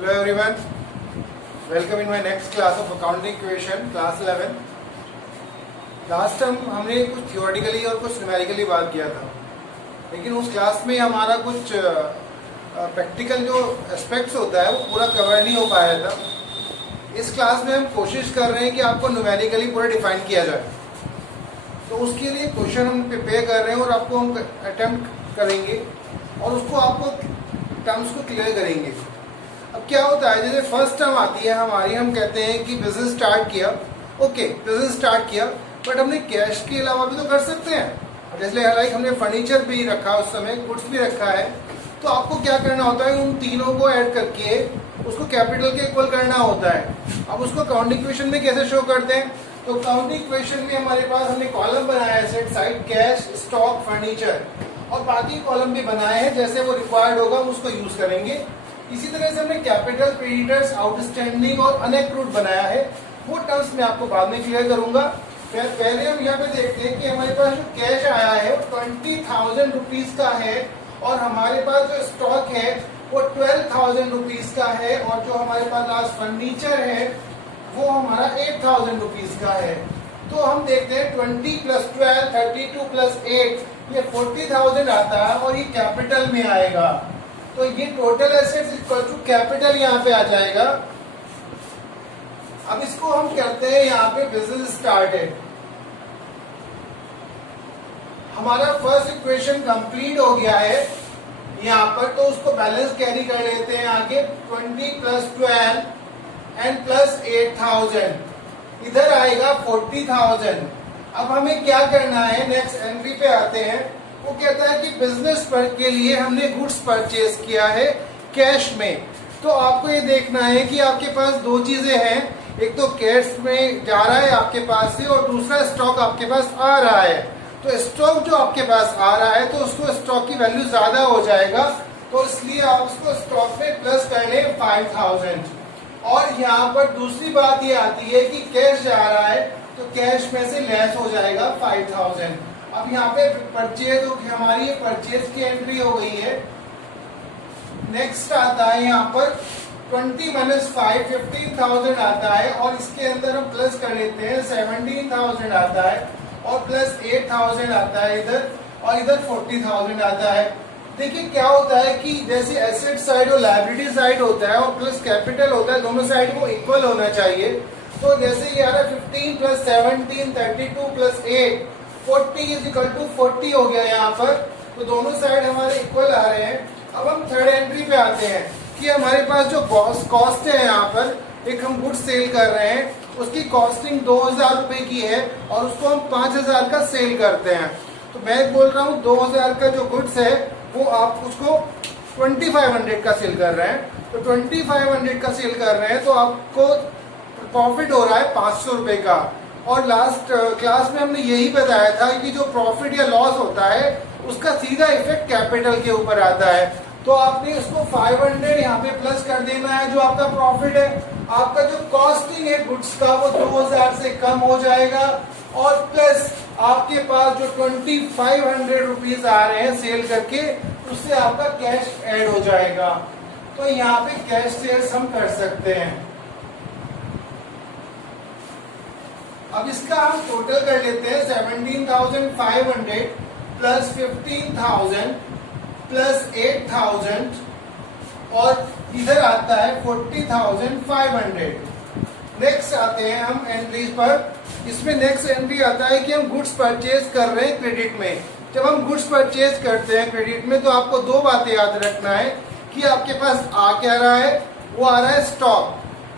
Hello everyone, welcome in my next class of accounting equation, class 11. Last time हमने कुछ theoretically और कुछ numerically बात किया था, लेकिन उस क्लास में हमारा कुछ प्रैक्टिकल जो एस्पेक्ट्स होता है वो पूरा कवर नहीं हो पाया था। इस क्लास में हम कोशिश कर रहे हैं कि आपको न्यूमेरिकली पूरा डिफाइन किया जाए, तो उसके लिए क्वेश्चन हम प्रिपेयर कर रहे हैं और आपको हम अटेम्प्ट करेंगे और उसको आपको टर्म्स को क्लियर करेंगे। अब क्या होता है, जैसे फर्स्ट टर्म आती है हमारी, हम कहते हैं कि बिजनेस स्टार्ट किया, ओके बिजनेस स्टार्ट किया, बट हमने कैश के अलावा भी तो कर सकते हैं। जैसे लाइक हमने फर्नीचर भी रखा, उस समय गुड्स भी रखा है, तो आपको क्या करना होता है, उन तीनों को ऐड करके उसको कैपिटल के इक्वल करना होता है। अब उसको अकाउंटिंग इक्वेशन में कैसे शो करते हैं, तो अकाउंटिंग इक्वेशन में हमारे पास हमने कॉलम बनाया है, set side cash, stock, furniture, और बाकी कॉलम भी बनाए हैं, जैसे वो रिक्वायर्ड होगा हम उसको यूज करेंगे। इसी तरह से हमने कैपिटल, क्रेडिटर्स, आउटस्टैंडिंग और अनएक्रूड बनाया है। वो टर्म्स मैं आपको बाद में क्लियर करूंगा। पहले हम यहाँ पे देखते हैं कि हमारे पास जो कैश आया है वो 20,000 रुपीज का है, और हमारे पास जो स्टॉक है वो 12,000 रुपीज का है, और जो हमारे पास आज फर्नीचर है वो हमारा 8,000 रुपीज का है। तो हम देखते हैं 20 + 12 32 + 8 ये 40,000 आता है, और ये कैपिटल में आएगा। तो ये total assets equal to capital यहाँ पे आ जाएगा। अब इसको हम करते हैं यहाँ पे बिजनेस स्टार्टेड। हमारा फर्स्ट इक्वेशन कंप्लीट हो गया है यहाँ पर, तो उसको बैलेंस कैरी कर लेते हैं आगे। 20 + 12 एंड प्लस 8,000 इधर आएगा 40,000। अब हमें क्या करना है, नेक्स्ट एंट्री पे आते हैं। वो कहता है कि बिजनेस पर के लिए हमने गुड्स परचेज किया है कैश में। तो आपको ये देखना है कि आपके पास दो चीजें हैं, एक तो कैश में जा रहा है आपके पास से, और दूसरा स्टॉक आपके पास आ रहा है। तो स्टॉक जो आपके पास आ रहा है तो उसको स्टॉक की वैल्यू ज्यादा हो जाएगा, तो इसलिए आप उसको स्टॉक में प्लस कर लें 5,000। और यहाँ पर दूसरी बात ये आती है कि कैश जा रहा है तो कैश में से लेस हो जाएगा 5,000। अब यहाँ पे परचेज, हमारी ये परचेज की एंट्री हो गई है। नेक्स्ट आता है यहाँ पर 20 - 5 15,000 आता है, और इसके अंदर हम प्लस कर लेते हैं 17,000 आता है, और प्लस 8,000 आता है इधर, और इधर 40,000 आता है। देखिए क्या होता है कि जैसे एसेट साइड और लायबिलिटी साइड होता है और प्लस कैपिटल होता है, दोनों साइड को इक्वल होना चाहिए। तो जैसे ये आ रहा है 15 + 17 32 + 8 40 = 40 हो गया यहाँ पर, तो दोनों साइड हमारे इक्वल आ रहे हैं। अब हम थर्ड एंट्री पे आते हैं कि हमारे पास जो कॉस्ट है, यहाँ पर एक हम गुड्स सेल कर रहे हैं, उसकी कॉस्टिंग 2,000 रुपए की है, और उसको हम 5,000 का सेल करते हैं। तो मैं बोल रहा हूँ 2,000 का जो गुड्स है वो आप उसको 2,500 का सेल कर रहे हैं। तो 2,500 का सेल कर रहे हैं तो आपको प्रॉफिट हो रहा है 500 रुपए का। और लास्ट क्लास में हमने यही बताया था कि जो प्रॉफिट या लॉस होता है उसका सीधा इफेक्ट कैपिटल के ऊपर आता है। तो आपने उसको 500 यहाँ पे प्लस कर देना है, जो आपका प्रॉफिट है। आपका जो कॉस्टिंग है गुड्स का वो 2,000 से कम हो जाएगा, और प्लस आपके पास जो 2,500 रुपीज आ रहे हैं सेल करके, उससे आपका कैश ऐड हो जाएगा। तो यहाँ पे कैश सेल्स हम कर सकते हैं। अब इसका हम टोटल कर लेते हैं 17,500 प्लस 15,000 प्लस 8,000, और इधर आता है 40,500। नेक्स्ट आते हैं हम एंट्रीज पर। इसमें नेक्स्ट एंट्री आता है कि हम गुड्स परचेज कर रहे हैं क्रेडिट में। जब हम गुड्स परचेज करते हैं क्रेडिट में, तो आपको दो बातें याद रखना है कि आपके पास आ क्या रहा है, वो आ रहा है स्टॉक,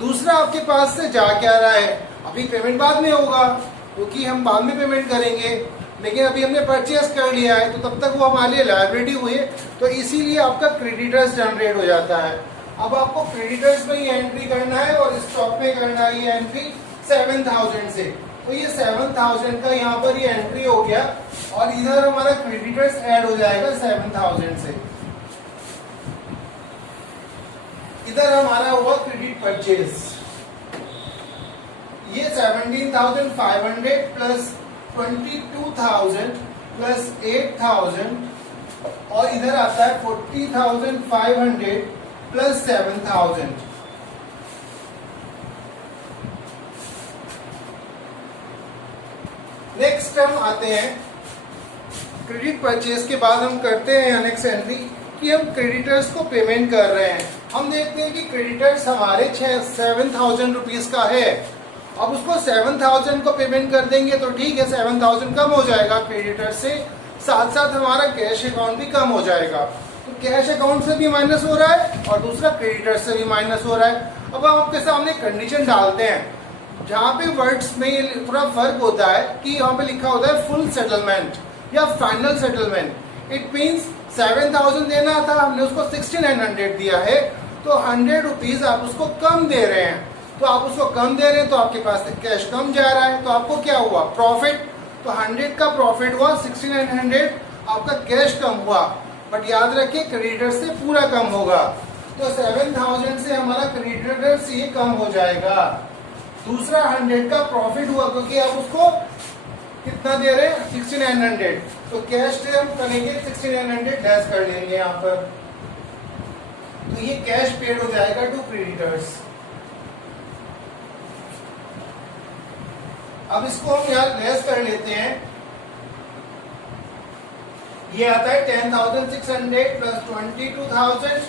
दूसरा आपके पास से जा क्या रहा है। अभी पेमेंट बाद में होगा क्योंकि हम बाद में पेमेंट करेंगे, लेकिन अभी हमने परचेज कर लिया है तो तब तक वो हमारे लिए लायबिलिटी हुई है, तो इसीलिए आपका क्रेडिटर्स जनरेट हो जाता है। अब आपको क्रेडिटर्स में ये एंट्री करना है और स्टॉक में करना है ये एंट्री 7,000 से। तो ये 7,000 का यहाँ पर ये एंट्री हो गया, और इधर हमारा क्रेडिटर्स ऐड हो जाएगा 7,000 से। इधर हमारा हुआ क्रेडिट परचेज। ये 17,500 प्लस 22,000 प्लस 8,000, और इधर आता है 40,500 प्लस 7,000। नेक्स्ट हम आते हैं क्रेडिट परचेज के बाद हम करते हैं नेक्स्ट एंट्री कि हम क्रेडिटर्स को पेमेंट कर रहे हैं। हम देखते हैं कि क्रेडिटर्स हमारे 7,000 रुपीज का है। अब उसको 7,000 को पेमेंट कर देंगे तो ठीक है, 7,000 कम हो जाएगा क्रेडिटर से, साथ साथ हमारा कैश अकाउंट भी कम हो जाएगा। तो कैश अकाउंट से भी माइनस हो रहा है और दूसरा क्रेडिटर से भी माइनस हो रहा है। अब हम आपके सामने कंडीशन डालते हैं जहाँ पे वर्ड्स में थोड़ा फर्क होता है कि यहाँ पे लिखा होता है फुल सेटलमेंट या फाइनल सेटलमेंट। इट मीन्स 7,000 देना था, हमने उसको 6,900 दिया है, तो 100 रुपीज आप उसको कम दे रहे हैं। तो आप उसको कम दे रहे हैं तो आपके पास कैश कम जा रहा है, तो आपको क्या हुआ? प्रॉफिट। तो 100 का प्रॉफिट हुआ, 6,900 आपका कैश कम हुआ। बट याद रखिए क्रेडिटर से पूरा कम होगा, तो 7,000 से हमारा क्रेडिटर से ये कम हो जाएगा। दूसरा 100 का प्रॉफिट हुआ क्योंकि आप उसको कितना दे रहे हैं? 6,900। तो कैश से हम करेंगे 6,900 लेस कर लेंगे यहाँ पर, तो ये कैश पेड हो जाएगा टू क्रेडिटर्स। अब इसको हम यहाँ लेस कर लेते हैं। ये आता है 10,600 प्लस 22,000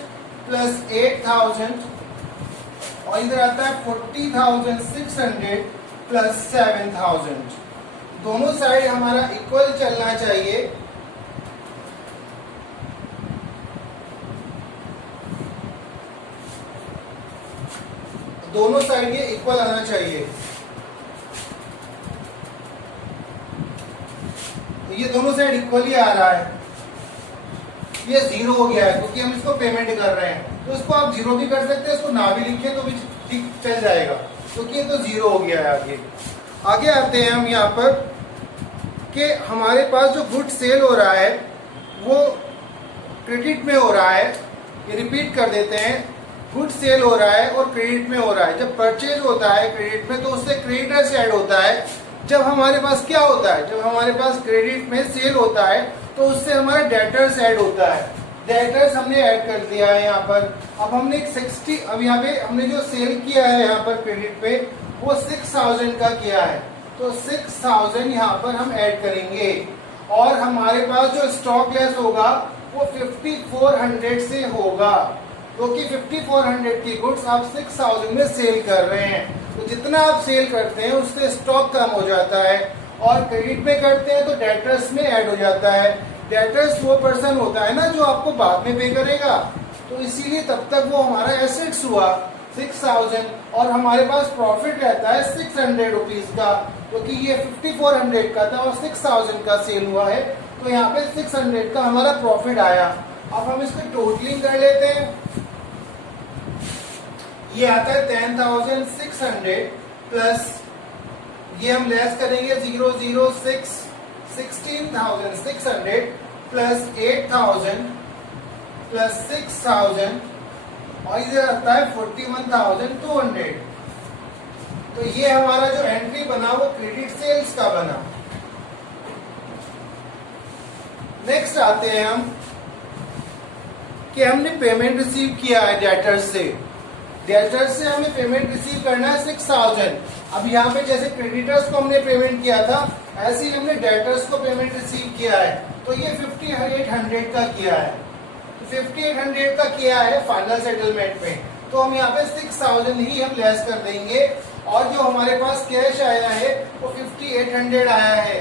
प्लस 8,000 और इधर आता है 40,600 प्लस 7,000। दोनों साइड हमारा इक्वल चलना चाहिए। दोनों साइड ये इक्वल आना चाहिए। ये दोनों साइड इक्वल ही आ रहा है। ये 0 हो गया है क्योंकि हम इसको पेमेंट कर रहे हैं, तो इसको आप 0 भी कर सकते हैं, इसको ना भी लिखे तो भी ठीक चल जाएगा क्योंकि ये तो 0 हो गया है। आगे आते हैं हम यहाँ पर कि हमारे पास जो गुड सेल हो रहा है वो क्रेडिट में हो रहा है। ये रिपीट कर देते हैं, गुड सेल हो रहा है और क्रेडिट में हो रहा है। जब परचेज होता है क्रेडिट में तो उससे क्रेडिटर से ऐड होता है। जब हमारे पास क्या होता है, जब हमारे पास क्रेडिट में सेल होता है तो उससे हमारा डेटर्स ऐड होता है। डेटर्स हमने ऐड कर दिया है यहाँ पर। अब हमने 60, अब यहाँ पे हमने जो सेल किया है यहाँ पर क्रेडिट पे वो 6,000 का किया है, तो 6,000 यहाँ पर हम ऐड करेंगे और हमारे पास जो स्टॉक लेस होगा वो 5,400 से होगा क्योंकि 5,400 की गुड्स आप 6,000 में सेल कर रहे हैं। तो जितना आप सेल करते हैं उससे स्टॉक कम हो जाता है और क्रेडिट में करते हैं तो डेटर्स में ऐड हो जाता है। डेटर्स वो पर्सन होता है ना जो आपको बाद में पे करेगा, तो इसीलिए तब तक वो हमारा एसेट्स हुआ 6,000 और हमारे पास प्रॉफिट रहता है 600 रुपीज का क्योंकि ये 5,400 का था और 6,000 का सेल हुआ है, तो यहाँ पे 600 का हमारा प्रॉफिट आया। अब हम इसको टोटलिंग कर लेते हैं। ये आता है 10,600 प्लस ये हम लेस करेंगे 006 16,600 प्लस 8,000 प्लस 6,000 और इधर आता है 41,200। तो ये हमारा जो एंट्री बना वो क्रेडिट सेल्स का बना। नेक्स्ट आते हैं हम कि हमने पेमेंट रिसीव किया है डेटर्स से। डेटर्स से हमें पेमेंट रिसीव करना है 6,000। अब यहाँ पे जैसे क्रेडिटर्स को हमने पेमेंट किया था ऐसे ही हमने डेटर्स को पेमेंट रिसीव किया है, तो ये 5,800 का किया है। तो 5,800 का किया है फाइनल सेटलमेंट में, तो हम यहाँ पे 6,000 ही हम लेस कर देंगे और जो हमारे पास कैश आया है वो 5,800 आया है।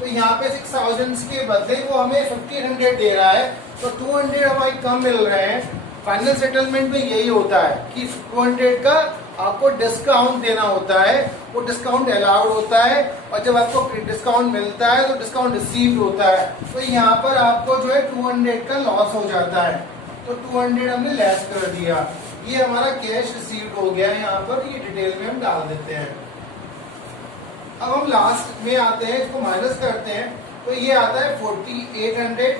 तो यहाँ पे 6,000 के बदले वो हमें 1,500 दे रहा है, तो 200 हमारी कम मिल रहे हैं। फाइनल सेटलमेंट में यही होता है कि 200 का आपको डिस्काउंट देना होता है, वो डिस्काउंट अलाउड होता है और जब आपको डिस्काउंट मिलता है तो डिस्काउंट रिसीव होता है। तो यहाँ पर आपको जो है 200 का लॉस हो जाता है, तो 200 हमने लेस कर दिया। ये हमारा कैश रिसीव्ड हो गया है। यहाँ पर ये डिटेल में हम डाल देते हैं। अब हम लास्ट में आते हैं, इसको माइनस करते हैं, तो ये आता है 4,800,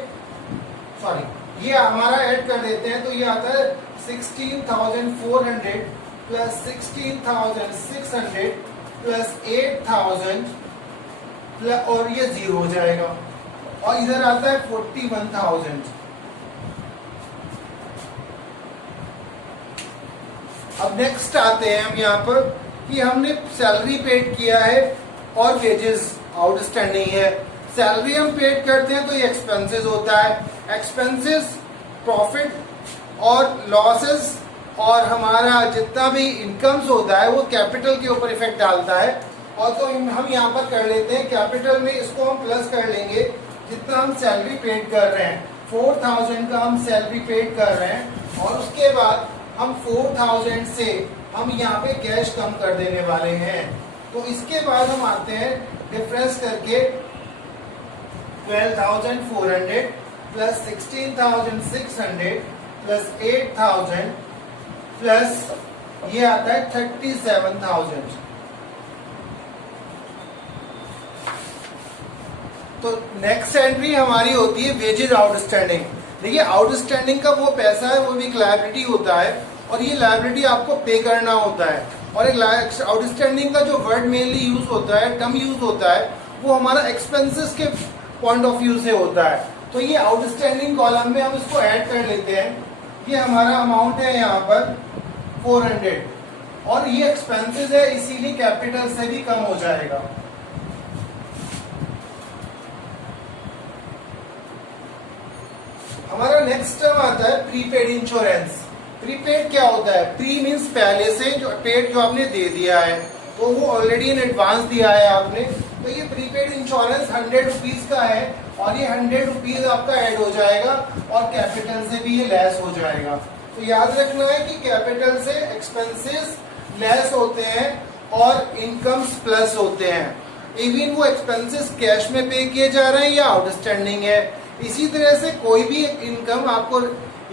सॉरी ये हमारा ऐड कर देते हैं, तो ये आता है 16,400 प्लस 16,600 प्लस 8,000 और ये 0 हो जाएगा और इधर आता है 41,000। अब नेक्स्ट आते हैं हम यहाँ पर कि हमने सैलरी पेड किया है और वेजेस आउटस्टैंडिंग है। सैलरी हम पेड करते हैं तो ये एक्सपेंसेस होता है। एक्सपेंसेस, प्रॉफिट और लॉसेस और हमारा जितना भी इनकम्स होता है वो कैपिटल के ऊपर इफेक्ट डालता है। और तो हम यहाँ पर कर लेते हैं कैपिटल में, इसको हम प्लस कर लेंगे जितना हम सैलरी पेड कर रहे हैं। 4000 का हम सैलरी पेड कर रहे हैं और उसके बाद हम 4000 से हम यहाँ पे कैश कम कर देने वाले हैं। तो इसके बाद हम आते हैं डिफरेंस करके 12,400 प्लस 16,600 प्लस 8,000 प्लस ये आता है 37,000। तो नेक्स्ट एंट्री हमारी होती है वेजेज आउटस्टैंडिंग। देखिए आउटस्टैंडिंग का वो पैसा है, वो भी एक लायबिलिटी होता है और ये लायबिलिटी आपको पे करना होता है। और एक आउटस्टैंडिंग का जो वर्ड मेनली यूज होता है, टर्म यूज होता है, वो हमारा एक्सपेंसेस के पॉइंट ऑफ व्यू से होता है। तो ये आउटस्टैंडिंग कॉलम में हम इसको ऐड कर लेते हैं। ये हमारा अमाउंट है यहाँ पर 400 और ये एक्सपेंसेस है, इसीलिए कैपिटल से भी कम हो जाएगा। हमारा नेक्स्ट टर्म आता है प्रीपेड इंश्योरेंस। प्रीपेड क्या होता है? प्री मीन्स पहले से, जो पेड जो आपने दे दिया है तो वो ऑलरेडी इन एडवांस दिया है आपने। तो ये प्रीपेड इंश्योरेंस 100 रुपीज का है और ये 100 रुपीज आपका ऐड हो जाएगा और कैपिटल से भी ये लेस हो जाएगा। तो याद रखना है कि कैपिटल से एक्सपेंसेस लेस होते हैं और इनकम्स प्लस होते हैं। इवन वो एक्सपेंसेस कैश में पे किए जा रहे हैं या आउटस्टैंडिंग है। इसी तरह से कोई भी इनकम आपको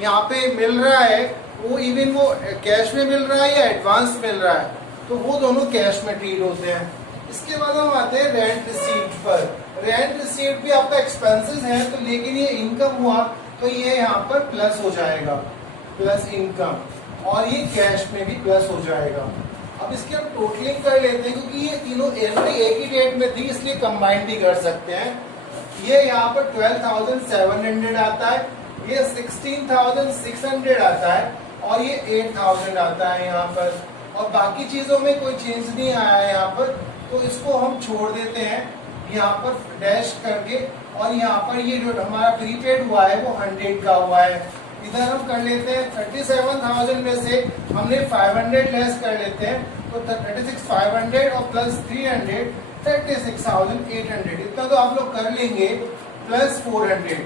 यहाँ पे मिल रहा है, वो इवन वो कैश में मिल रहा है या एडवांस मिल रहा है, तो वो दोनों कैश में ट्रीट होते हैं। इसके बाद हम आते हैं रेंट रिसीट पर। रेंट रिसीट भी आपका एक्सपेंसेस है, तो लेकिन ये इनकम हुआ तो ये यहाँ पर प्लस हो जाएगा, प्लस इनकम, और ये कैश में भी प्लस हो जाएगा। अब इसकी हम टोटलिंग कर लेते हैं क्योंकि ये तीनों एंट्री एक ही डेट में थी, इसलिए कंबाइन भी कर सकते हैं। ये यहाँ पर 12,700 आता है, ये 16,600 आता है और ये 8,000 आता है यहाँ पर। और बाकी चीजों में कोई चेंज नहीं आया है यहाँ पर, तो इसको हम छोड़ देते हैं यहाँ पर डैश करके। और यहाँ पर ये जो हमारा प्रीपेड हुआ है वो 100 का हुआ है। इधर हम कर लेते हैं 37,000 में से हमने 500 लेस कर लेते हैं, तो 36,500 और प्लस 300 36,800। इतना तो आप लोग कर लेंगे, प्लस 400।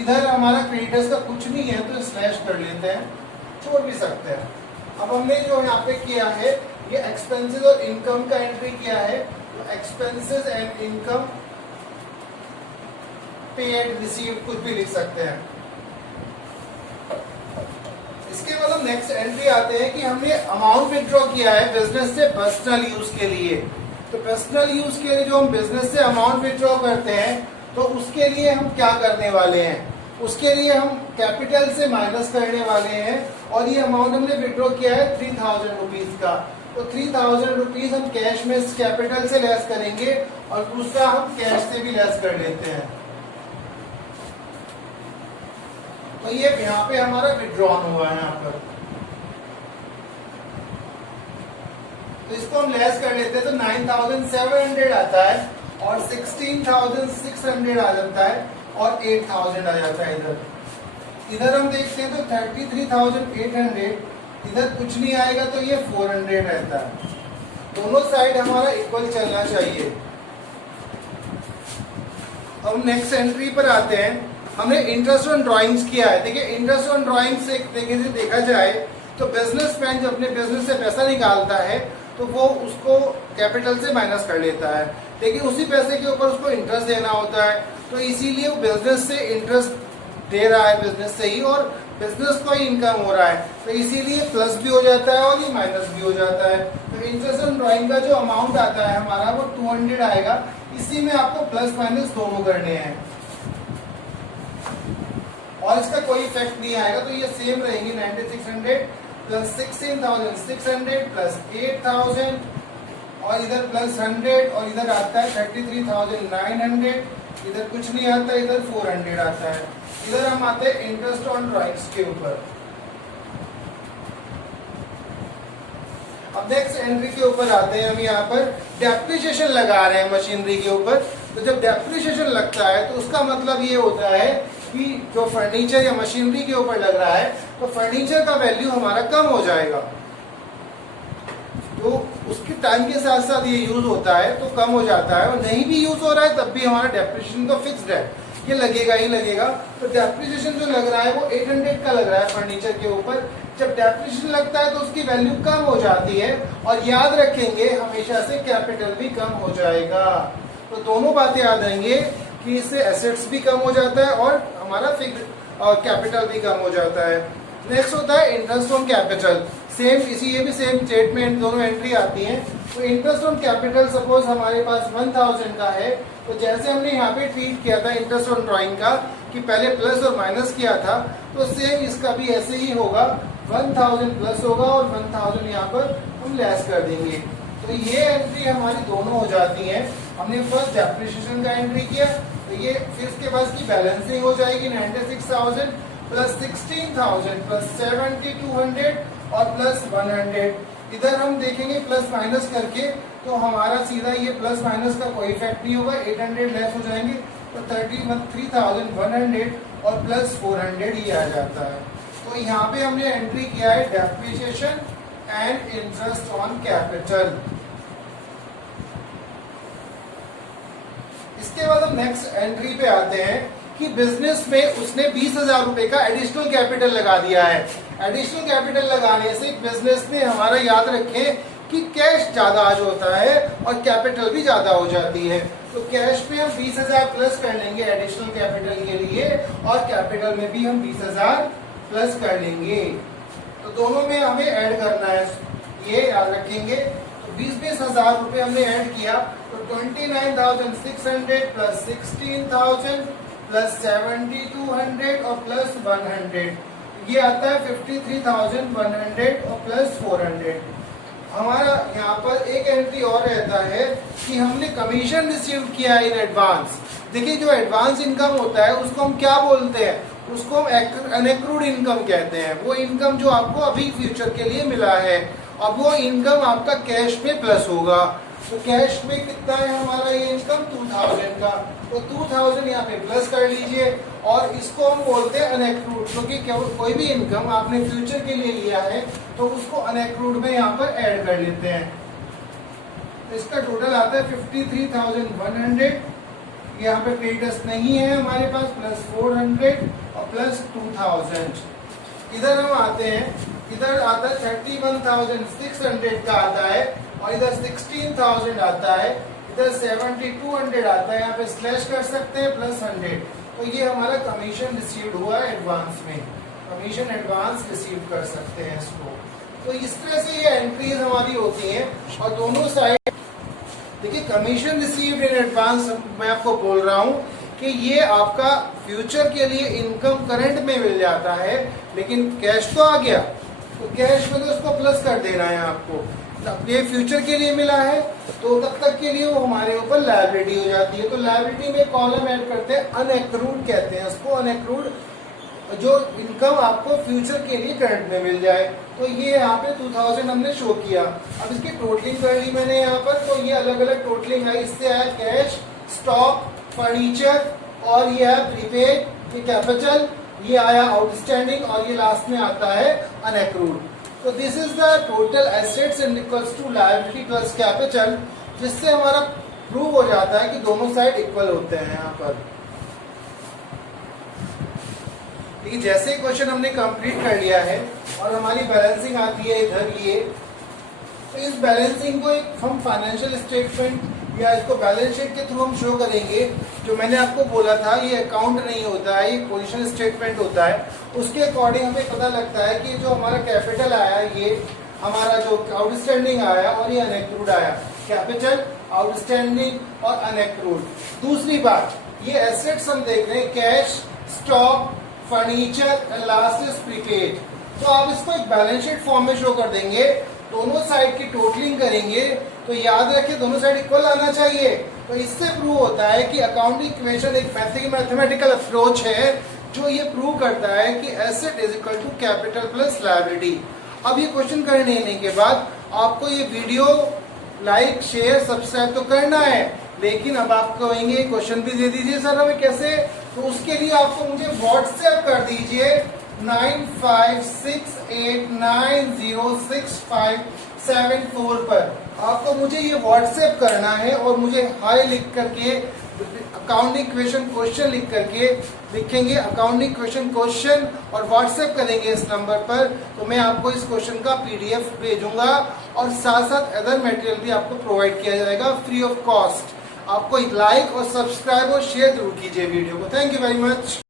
इधर हमारा क्रेडिटर्स का कुछ नहीं है तो स्लैश कर लेते हैं, छोड़ भी सकते हैं। अब हमने जो यहाँ पे किया है ये एक्सपेंसेस और इनकम का एंट्री किया है, तो expenses and income paid received कुछ भी लिख सकते हैं। इसके बाद हम नेक्स्ट एंट्री आते हैं कि हमने अमाउंट विथड्रॉ किया है बिजनेस से पर्सनल यूज के लिए। तो पर्सनल यूज के लिए जो हम बिजनेस से अमाउंट विथड्रॉ करते हैं तो उसके लिए हम क्या करने वाले हैं, उसके लिए हम कैपिटल से माइनस करने वाले हैं। और ये अमाउंट हमने विथड्रॉ किया है 3,000 रुपीज का, तो 3,000 रुपीज हम कैश में कैपिटल से लेस करेंगे और दूसरा हम कैश से भी लेस कर लेते हैं। तो ये यहाँ पे हमारा विथड्रॉन हुआ है यहाँ पर, तो इसको हम लेस कर लेते हैं तो 9,700 आता है और 16,600 आ जाता है और 8,000 आ जाता है। इधर हम देखते हैं तो 33,800, इधर कुछ नहीं आएगा तो ये 400 रहता है। दोनों साइड हमारा इक्वल चलना चाहिए। अब नेक्स्ट एंट्री पर आते हैं। हमने इंटरेस्ट ऑन ड्राइंग्स किया है। देखिए इंटरेस्ट ऑन ड्राइंग से देखा जाए तो बिजनेसमैन जब अपने बिजनेस से पैसा निकालता है तो वो उसको कैपिटल से माइनस कर लेता है, लेकिन उसी पैसे के ऊपर उसको इंटरेस्ट देना होता है। तो इसीलिए वो बिजनेस से इंटरेस्ट दे रहा है, बिजनेस से ही, और बिजनेस को ही इनकम हो रहा है, तो इसीलिए प्लस भी हो जाता है और ये माइनस भी हो जाता है। तो इंटरेस्ट ऑन ड्राइंग का जो अमाउंट आता है हमारा वो 200 आएगा। इसी में आपको प्लस माइनस दोनों करने हैं और इसका कोई इफेक्ट नहीं आएगा, तो ये सेम रहेंगी। 9,600 प्लस 16,600 प्लस 8,000 और इधर प्लस 100 और इधर आता है 33,900। इधर कुछ नहीं आता, इधर 400 आता है। इधर हम आते हैं इंटरेस्ट ऑन ड्राइंग्स के ऊपर। अब नेक्स्ट एंट्री के ऊपर आते हैं, हम यहाँ पर डेप्रिसिएशन लगा रहे हैं मशीनरी के ऊपर। तो जब डेप्रिसिएशन लगता है तो उसका मतलब ये होता है कि जो फर्नीचर या मशीनरी के ऊपर लग रहा है तो फर्नीचर का वैल्यू हमारा कम हो जाएगा। तो उसके टाइम के साथ साथ ये यूज होता है तो कम हो जाता है, और नहीं भी यूज हो रहा है तब भी हमारा डेप्रिसिएशन तो फिक्स्ड है, ये लगेगा ही लगेगा। तो डेप्रिसिएशन जो लग रहा है वो 800 का लग रहा है फर्नीचर के ऊपर। जब डेप्रिसिएशन लगता है तो उसकी वैल्यू कम हो जाती है, और याद रखेंगे हमेशा से कैपिटल भी कम हो जाएगा। तो दोनों बातें याद रहेंगे कि इससे एसेट्स भी कम हो जाता है और हमारा फिक्स्ड कैपिटल भी कम हो जाता है। नेक्स्ट होता है इंटरेस्ट ऑन कैपिटल। सेम इसी ये भी सेम स्टेटमेंट दोनों एंट्री आती हैं। तो इंटरेस्ट ऑन कैपिटल सपोज हमारे पास 1000 का है, तो जैसे हमने यहाँ पे ट्रीट किया था इंटरेस्ट ऑन ड्राइंग का कि पहले प्लस और माइनस किया था, तो सेम इसका भी ऐसे ही होगा, 1000 प्लस होगा और 1000 यहाँ पर हम लेस कर देंगे। तो ये एंट्री हमारी दोनों हो जाती हैं। हमने फर्स्ट डेप्रिसिएशन का एंट्री किया, तो ये फिर इसके बाद की बैलेंसिंग हो जाएगी 96,000 प्लस 16,000 प्लस 7200 और प्लस 100। इधर हम देखेंगे प्लस माइनस करके तो हमारा सीधा ये प्लस माइनस का कोई इफेक्ट नहीं होगा, 800 लेस हो जाएंगे तो 33,100 और प्लस 400 ही आ जाता है। तो यहाँ पे हमने एंट्री किया है depreciation and interest on capital. इसके बाद हम नेक्स्ट एंट्री पे आते हैं कि बिजनेस में उसने 20,000 रुपए का एडिशनल कैपिटल लगा दिया है। एडिशनल कैपिटल लगाने से बिजनेस में हमारा याद रखें कि कैश ज्यादा आज होता है और कैपिटल भी ज्यादा हो जाती है। तो कैश में हम 20,000 प्लस कर लेंगे एडिशनल कैपिटल के लिए, और कैपिटल में भी हम 20,000 प्लस कर लेंगे। तो दोनों में हमें ऐड करना है, ये याद रखेंगे। तो 20,000 रुपए हमने ऐड किया तो 29,600 प्लस 16,000 प्लस 7,200 और प्लस 100, ये आता है 53,100 और प्लस 400। हमारा यहाँ पर एक एंट्री और रहता है कि हमने कमीशन रिसीव किया इन एडवांस। देखिए जो एडवांस इनकम होता है उसको हम क्या बोलते हैं, उसको हम अनएक्रूड इनकम कहते हैं। वो इनकम जो आपको अभी फ्यूचर के लिए मिला है, अब वो इनकम आपका कैश में प्लस होगा। तो कैश में कितना है हमारा ये इनकम 2000 का, तो 2000 यहाँ पे प्लस कर लीजिए, और इसको हम बोलते हैं अनएक्रूड, क्योंकि कोई भी इनकम आपने फ्यूचर के लिए लिया है तो उसको अनएक्रूड में यहाँ पर ऐड कर लेते हैं। तो इसका टोटल आता है 53,100, यहाँ पे क्रेडिटर्स नहीं है हमारे पास, प्लस 400 और प्लस 2000। इधर हम आते हैं, इधर आता है 31,600 का आता है, और इधर 16,000 आता है, इधर 7,200 आता है, यहाँ पे स्लैश कर सकते हैं प्लस 100। तो ये हमारा कमीशन रिसीव्ड हुआ है एडवांस में, कमीशन एडवांस रिसीव कर सकते हैं इसको। तो इस तरह से ये एंट्रीज हमारी होती हैं, और दोनों साइड देखिए कमीशन रिसीव्ड इन एडवांस मैं आपको बोल रहा हूँ कि ये आपका फ्यूचर के लिए इनकम करंट में मिल जाता है, लेकिन कैश तो आ गया, तो कैश में तो उसको प्लस कर देना है आपको। ये फ्यूचर के लिए मिला है तो तब तक के लिए वो हमारे ऊपर लायबिलिटी हो जाती है। तो लायबिलिटी में कॉलम ऐड करते हैं अनएक्रूड कहते हैं उसको, अनएक्रूड जो इनकम आपको फ्यूचर के लिए करंट में मिल जाए। तो ये यहाँ पे 2000 हमने शो किया। अब इसकी टोटलिंग कर ली मैंने यहाँ पर, तो ये अलग अलग टोटलिंग है। इससे आया कैश, स्टॉक, फर्नीचर, और ये है प्रीपेड, ये कैपिटल, ये आया आउटस्टैंडिंग, और ये लास्ट में आता है अनएक्रूड। तो this is the total assets and equals to liability plus capital, जिससे हमारा प्रूव हो जाता है कि दोनों साइड इक्वल होते हैं यहाँ पर। ठीक, जैसे क्वेश्चन हमने कंप्लीट कर लिया है और हमारी बैलेंसिंग आती है इधर ये, तो इस बैलेंसिंग को एक हम फाइनेंशियल स्टेटमेंट या इसको बैलेंस शीट के थ्रू हम शो करेंगे। जो मैंने आपको बोला था ये अकाउंट नहीं होता है, ये पोजीशन स्टेटमेंट होता है। उसके अकॉर्डिंग हमें पता लगता है कि जो हमारा कैपिटल आया, ये हमारा जो आउटस्टैंडिंग आया और ये अनएक्रूड आया, कैपिटल, आउटस्टैंडिंग और अनएक्रूड। दूसरी बात, ये एसेट्स हम देख रहे हैं, cash, stock, furniture and last is prepaid. तो आप इसको एक बैलेंस शीट फॉर्म में शो कर देंगे, दोनों साइड की टोटलिंग करेंगे, तो याद रखिए दोनों साइड इक्वल आना चाहिए। तो इससे प्रूव होता है कि अकाउंटिंग इक्वेशन एक मैथमेटिकल अप्रोच है जो ये प्रूव करता है कि asset is equal to capital plus liability. अब ये क्वेश्चन करने के बाद आपको ये वीडियो लाइक शेयर सब्सक्राइब तो करना है, लेकिन अब आप कहेंगे क्वेश्चन भी दे दीजिए सर हमें कैसे, तो उसके लिए आपको मुझे व्हाट्सएप कर दीजिए 9568906574 पर। आपको मुझे ये व्हाट्सएप करना है और मुझे हाई लिख करके अकाउंटिंग क्वेश्चन क्वेश्चन लिख करके लिखेंगे अकाउंटिंग क्वेश्चन क्वेश्चन और व्हाट्सएप करेंगे इस नंबर पर, तो मैं आपको इस क्वेश्चन का पीडीएफ भेजूंगा और साथ साथ अदर मटेरियल भी आपको प्रोवाइड किया जाएगा फ्री ऑफ कॉस्ट। आपको लाइक और सब्सक्राइब और शेयर जरूर कीजिए वीडियो को। Thank you very much.